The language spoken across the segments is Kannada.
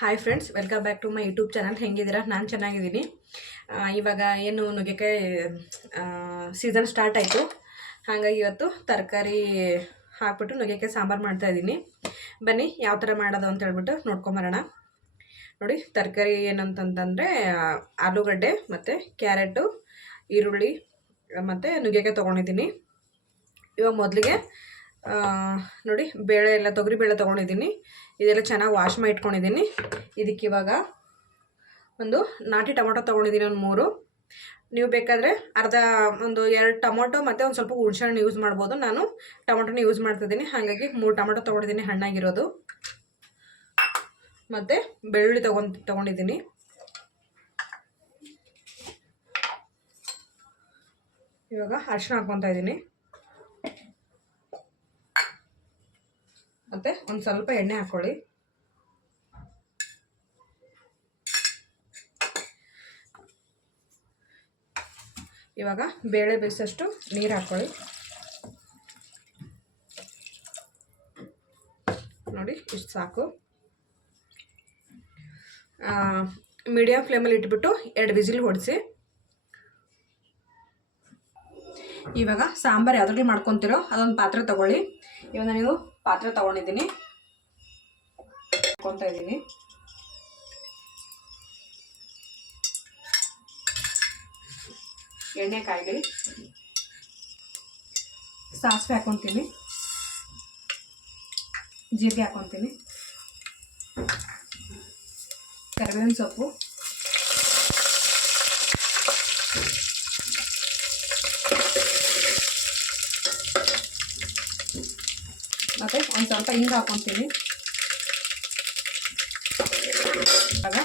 Hi friends, welcome back to my YouTube channel. ಹೆಂಗಿದ್ದೀರಾ? ನಾನು ಚೆನ್ನಾಗಿದ್ದೀನಿ. ಇವಾಗ ಏನು ನುಗ್ಗೆಕಾಯಿ ಸೀಸನ್ ಸ್ಟಾರ್ಟ್ ಆಯಿತು. ಹಾಗಾಗಿ ಇವತ್ತು ತರಕಾರಿ ಹಾಕ್ಬಿಟ್ಟು ನುಗ್ಗೆಕಾಯಿ ಸಾಂಬಾರು ಮಾಡ್ತಾಯಿದ್ದೀನಿ. ಬನ್ನಿ ಯಾವ ಥರ ಮಾಡೋದು ಅಂತ ಹೇಳ್ಬಿಟ್ಟು ನೋಡ್ಕೊಂಬರೋಣ. ನೋಡಿ, ತರಕಾರಿ ಏನಂತಂತಂದರೆ ಆಲೂಗಡ್ಡೆ ಮತ್ತು ಕ್ಯಾರೆಟು, ಈರುಳ್ಳಿ ಮತ್ತು ನುಗ್ಗೆಕಾಯಿ ತೊಗೊಂಡಿದ್ದೀನಿ. ಇವಾಗ ಮೊದಲಿಗೆ ನೋಡಿ, ಬೇಳೆ ಎಲ್ಲ ತೊಗರಿ ಬೇಳೆ ತೊಗೊಂಡಿದ್ದೀನಿ. ಇದೆಲ್ಲ ಚೆನ್ನಾಗಿ ವಾಶ್ ಮಾಡಿ ಇಟ್ಕೊಂಡಿದ್ದೀನಿ. ಇದಕ್ಕೆ ಇವಾಗ ಒಂದು ನಾಟಿ ಟೊಮೊಟೊ ತೊಗೊಂಡಿದ್ದೀನಿ, ಒಂದು 3. ನೀವು ಬೇಕಾದರೆ ಒಂದು 2 ಟೊಮೊಟೊ ಮತ್ತು ಒಂದು ಸ್ವಲ್ಪ ಹುಣಸೆಹಣ್ಣು ಯೂಸ್ ಮಾಡ್ಬೋದು. ನಾನು ಟೊಮೊಟೊನ ಯೂಸ್ ಮಾಡ್ತಿದ್ದೀನಿ, ಹಾಗಾಗಿ 3 ಟೊಮೊಟೊ ತೊಗೊಂಡಿದ್ದೀನಿ, ಹಣ್ಣಾಗಿರೋದು. ಮತ್ತು ಬೆಳ್ಳುಳ್ಳಿ ತೊಗೊಂಡಿದ್ದೀನಿ. ಇವಾಗ ಅರಿಶಿನ ಹಾಕ್ಕೊತಾ ಇದ್ದೀನಿ. ಮತ್ತು ಒಂದು ಸ್ವಲ್ಪ ಎಣ್ಣೆ ಹಾಕ್ಕೊಳ್ಳಿ. ಇವಾಗ ಬೇಳೆ ಬೇಯಿಸೋಷ್ಟು ನೀರು ಹಾಕ್ಕೊಳ್ಳಿ. ನೋಡಿ, ಇಷ್ಟು ಸಾಕು. ಮೀಡಿಯಮ್ ಫ್ಲೇಮಲ್ಲಿ ಇಟ್ಬಿಟ್ಟು 2 ವಿಸಿಲ್ ಹೊಡಿಸಿ. ಇವಾಗ ಸಾಂಬಾರು ಯಾವ್ದ್ರಲ್ಲಿ ಮಾಡ್ಕೊತಿರೋ ಅದೊಂದು ಪಾತ್ರೆ ತೊಗೊಳ್ಳಿ. ಇವಾಗ ನಾನು ಪಾತ್ರೆ ತೊಗೊಂಡಿದ್ದೀನಿ, ಹಾಕ್ಕೊತಾ ಇದ್ದೀನಿ. ಎಣ್ಣೆ ಕಾಯಿಲಿ, ಸಾಸಿವೆ ಹಾಕ್ಕೊತೀನಿ, ಜೀರಿಗೆ ಹಾಕ್ಕೊತೀನಿ, ಕರಿಬೇವಿನ ಸೊಪ್ಪು, ಮತ್ತು ಒಂದು ಸ್ವಲ್ಪ ಹಿಂಗೆ ಹಾಕ್ಕೊತೀನಿ. ಆಗ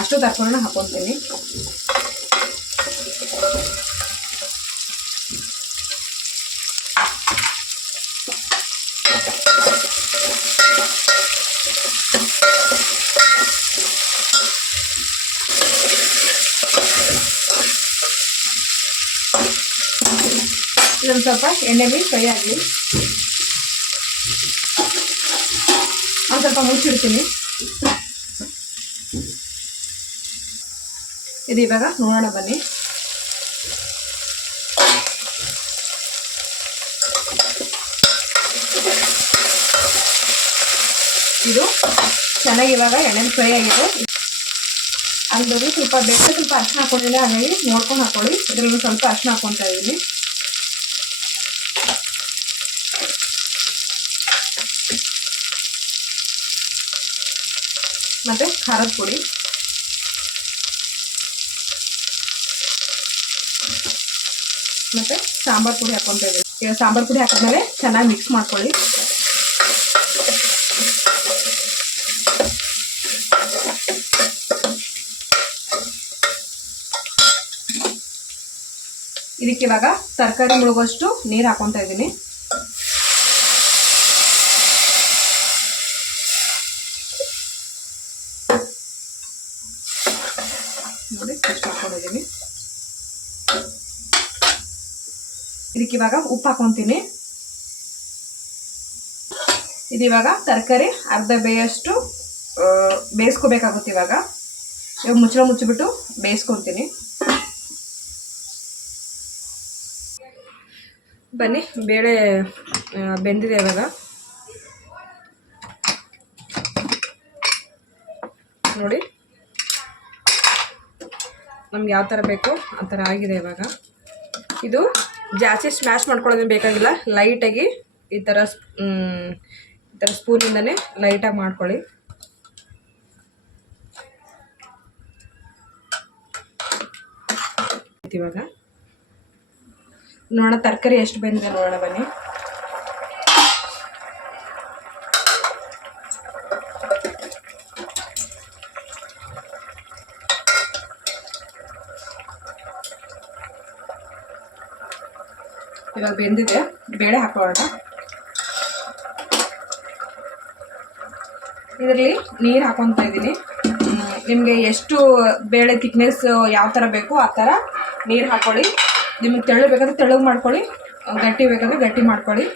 ಅಷ್ಟು ತರಕಾರಿನ ಹಾಕ್ಕೊತೀನಿ. ಇದೊಂದು ಸ್ವಲ್ಪ ಎಣ್ಣೆಲಿ ಫ್ರೈ ಆಗಲಿ. ಒಂದು ಸ್ವಲ್ಪ ಮುಚ್ಚಿಡ್ತೀನಿ. ಇದು ಇವಾಗ ನೋಡೋಣ ಬನ್ನಿ. ಇದು ಚೆನ್ನಾಗಿ ಇವಾಗ ಎಣ್ಣೆ ಫ್ರೈ ಆಗಿದೆ. ಅಲ್ಲದೆ ಸ್ವಲ್ಪ ಬೇಳೆ ಸ್ವಲ್ಪ ಅರಿಶಿನ ಹಾಕೊಂಡಿಲ್ಲ, ಹಾಗಾಗಿ ನೋಡ್ಕೊಂಡು ಹಾಕೊಳ್ಳಿ. ಇದರಲ್ಲಿ ಸ್ವಲ್ಪ ಅರಿಶಿನ ಹಾಕ್ಕೊತಾ ಇದ್ದೀನಿ. ಮತ್ತು ಖಾರದ ಪುಡಿ, ಮತ್ತು ಸಾಂಬಾರು ಪುಡಿ ಹಾಕ್ಕೊತಾ ಇದ್ದೀನಿ. ಈಗ ಸಾಂಬಾರು ಪುಡಿ ಹಾಕಿದ್ಮೇಲೆ ಚೆನ್ನಾಗಿ ಮಿಕ್ಸ್ ಮಾಡ್ಕೊಳ್ಳಿ. ಇದಕ್ಕೆ ಇವಾಗ ತರಕಾರಿ ಮುಳುಗೋಷ್ಟು ನೀರು ಹಾಕ್ಕೊತಾ ಇದ್ದೀನಿ. ನೋಡಿ, ಅಷ್ಟು ಹಾಕ್ಕೊಂಡಿದ್ದೀನಿ. ಇದಕ್ಕೆ ಇವಾಗ ಉಪ್ಪು ಹಾಕ್ಕೊತೀನಿ. ಇದು ಇವಾಗ ತರಕಾರಿ ಅರ್ಧ ಬೇಯಷ್ಟು ಬೇಯಿಸ್ಕೋಬೇಕಾಗುತ್ತೆ. ಇವಾಗ ಮುಚ್ಚಿಬಿಟ್ಟು ಬೇಯಿಸ್ಕೊತೀನಿ. ಬನ್ನಿ, ಬೇಳೆ ಬೆಂದಿದೆ. ಇವಾಗ ನೋಡಿ, ನಮ್ಗೆ ಯಾವ ಥರ ಬೇಕೋ ಆ ಥರ ಆಗಿದೆ. ಇವಾಗ ಇದು ಜಾಸ್ತಿ ಸ್ಮ್ಯಾಶ್ ಮಾಡ್ಕೊಳ್ಳೋದೇನು ಬೇಕಾಗಿಲ್ಲ. ಲೈಟಾಗಿ ಈ ಥರ ಸ್ಪೂನಿಂದನೇ ಲೈಟಾಗಿ ಮಾಡ್ಕೊಳ್ಳಿ. ಇವಾಗ ನೋಡೋಣ ತರಕಾರಿ ಎಷ್ಟು ಬೆಂದಿದೆ ನೋಡೋಣ ಬನ್ನಿ. ಇವಾಗ ಬೆಂದಿದೆ. ಬೇಳೆ ಹಾಕೊಳ್ಳೋಣ. ಇದರಲ್ಲಿ ನೀರು ಹಾಕೊತಾ ಇದ್ದೀನಿ. ನಿಮಗೆ ಎಷ್ಟು ಬೇಳೆ ಥಿಕ್ನೆಸ್ ಯಾವ ಥರ ಬೇಕೋ ಆ ಥರ ನೀರು ಹಾಕ್ಕೊಳ್ಳಿ. ನಿಮಗೆ ತೆಳು ಬೇಕಾದರೆ ತೆಳುಗೆ ಮಾಡ್ಕೊಳ್ಳಿ, ಗಟ್ಟಿ ಬೇಕಾದರೆ ಗಟ್ಟಿ ಮಾಡ್ಕೊಳ್ಳಿ.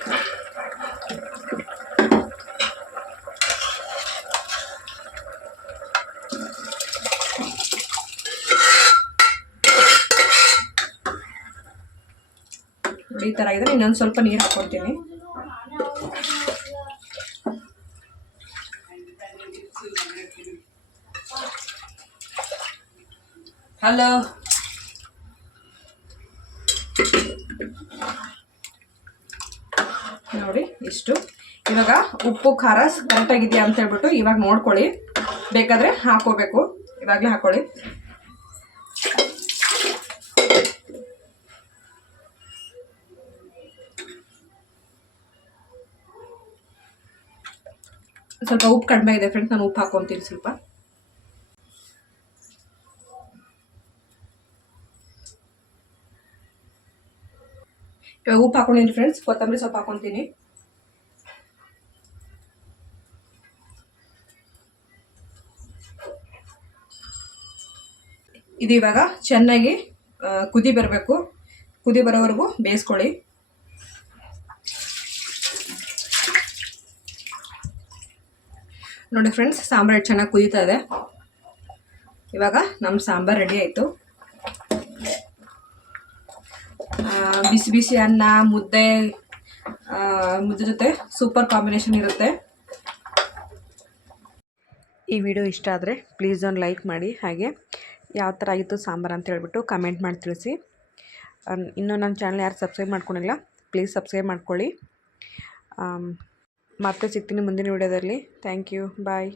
ಈ ಥರ ಆಗಿದ್ರೆ ಇನ್ನೊಂದು ಸ್ವಲ್ಪ ನೀರು ಹಾಕ್ಕೊಡ್ತೀನಿ. ಹಲೋ, ನೋಡಿ ಇಷ್ಟು. ಇವಾಗ ಉಪ್ಪು ಖಾರ ಕರೆಕ್ಟಾಗಿದೆಯಾ ಅಂತ ಹೇಳ್ಬಿಟ್ಟು ಇವಾಗ ನೋಡ್ಕೊಳ್ಳಿ. ಬೇಕಾದರೆ ಹಾಕೋಬೇಕು, ಇವಾಗಲೇ ಹಾಕ್ಕೊಳ್ಳಿ. ಸ್ವಲ್ಪ ಉಪ್ಪು ಕಡಿಮೆ ಇದೆ ಫ್ರೆಂಡ್ಸ್, ನಾನು ಉಪ್ಪು ಹಾಕ್ಕೊತೀನಿ ಸ್ವಲ್ಪ. ಇವಾಗ ಉಪ್ಪು ಹಾಕೊಂಡಿನಿ ಫ್ರೆಂಡ್ಸ್, ಕೊತ್ತಂಬರಿ ಸೊಪ್ಪು ಹಾಕೊತೀನಿ. ಇದು ಇವಾಗ ಚೆನ್ನಾಗಿ ಕುದಿ ಬರಬೇಕು. ಕುದಿ ಬರೋವರೆಗೂ ಬೇಯಿಸ್ಕೊಳ್ಳಿ. ನೋಡಿ ಫ್ರೆಂಡ್ಸ್, ಸಾಂಬಾರು ಚೆನ್ನಾಗಿ ಕುದೀತಾ ಇದೆ. ಇವಾಗ ನಮ್ಮ ಸಾಂಬಾರು ರೆಡಿ ಆಯಿತು. ಬಿಸಿ ಬಿಸಿ ಅನ್ನ ಮುದ್ದೆ ಜೊತೆ ಸೂಪರ್ ಕಾಂಬಿನೇಷನ್ ಇರುತ್ತೆ. ಈ ವಿಡಿಯೋ ಇಷ್ಟ ಆದರೆ ಪ್ಲೀಸ್ ಒಂದು ಲೈಕ್ ಮಾಡಿ, ಹಾಗೆ ಯಾವ ಥರ ಆಗಿತ್ತು ಸಾಂಬಾರು ಅಂತ ಹೇಳ್ಬಿಟ್ಟು ಕಮೆಂಟ್ ಮಾಡಿ ತಿಳಿಸಿ. ಇನ್ನೂ ನನ್ನ ಚಾನಲ್ ಯಾರು ಸಬ್ಸ್ಕ್ರೈಬ್ ಮಾಡ್ಕೊಂಡಿಲ್ಲ ಪ್ಲೀಸ್ ಸಬ್ಸ್ಕ್ರೈಬ್ ಮಾಡ್ಕೊಳ್ಳಿ. ಮತ್ತೆ ಸಿಗ್ತೀನಿ ಮುಂದಿನ ವಿಡಿಯೋದಲ್ಲಿ. Thank you, bye.